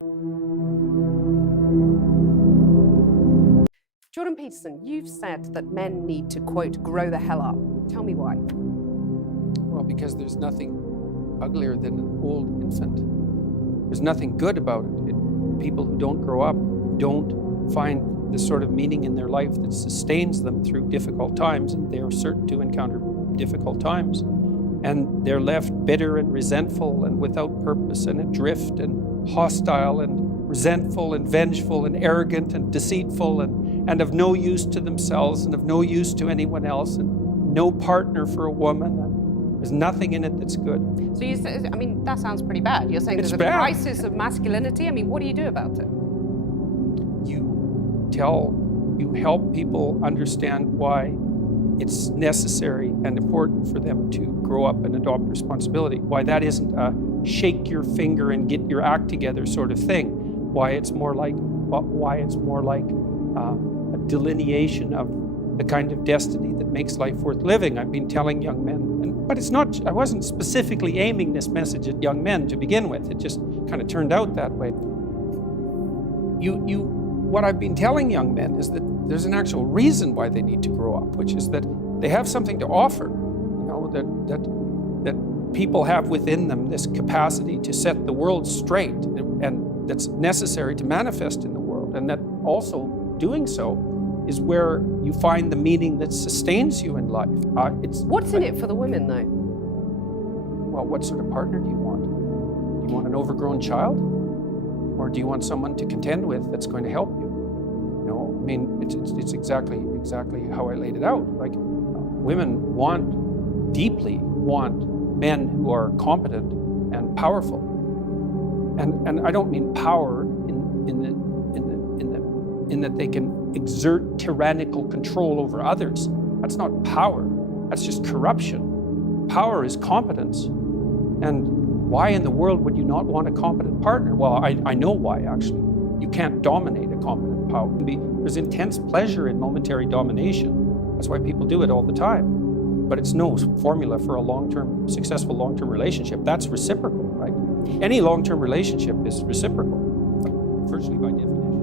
Jordan Peterson, you've said that men need to, quote, grow the hell up. Tell me why. Well, because there's nothing uglier than an old infant. There's nothing good about it. People who don't grow up don't find the sort of meaning in their life that sustains them through difficult times, and they are certain to encounter difficult times. And they're left bitter and resentful and without purpose and adrift and hostile and resentful and vengeful and arrogant and deceitful and of no use to themselves and of no use to anyone else, and no partner for a woman. And there's nothing in it that's good. So you say, I mean, that sounds pretty bad. You're saying It's there's a bad. crisis of masculinity. I mean, what do you do about it? You help people understand why it's necessary and important for them to grow up and adopt responsibility. Why that isn't a shake your finger and get your act together sort of thing. Why it's more like a delineation of the kind of destiny that makes life worth living. I've been telling young men, but it's not. I wasn't specifically aiming this message at young men to begin with. It just kind of turned out that way. What I've been telling young men is that there's an actual reason why they need to grow up, which is that they have something to offer. You know, that people have within them this capacity to set the world straight, and that's necessary to manifest in the world, and that also doing so is where you find the meaning that sustains you in life. What's in it for the women, though? Well, what sort of partner do you want? Do you want an overgrown child? Or do you want someone to contend with that's going to help you? You know, I mean, it's exactly how I laid it out. Like, women deeply want men who are competent and powerful. And I don't mean power in that they can exert tyrannical control over others. That's not power. That's just corruption. Power is competence. And why in the world would you not want a competent partner? Well, I know why, actually. You can't dominate a competent power. There's intense pleasure in momentary domination. That's why people do it all the time. But it's no formula for a successful long-term relationship. That's reciprocal, right? Any long-term relationship is reciprocal, virtually by definition.